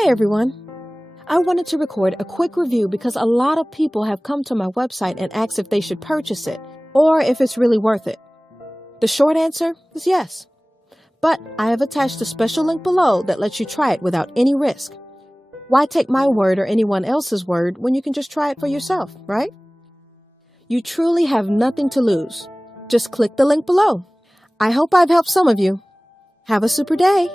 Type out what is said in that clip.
Hey everyone! I wanted to record a quick review because a lot of people have come to my website and asked if they should purchase it or if it's really worth it. The short answer is yes. But I have attached a special link below that lets you try it without any risk. Why take my word or anyone else's word when you can just try it for yourself, right? You truly have nothing to lose. Just click the link below. I hope I've helped some of you. Have a super day!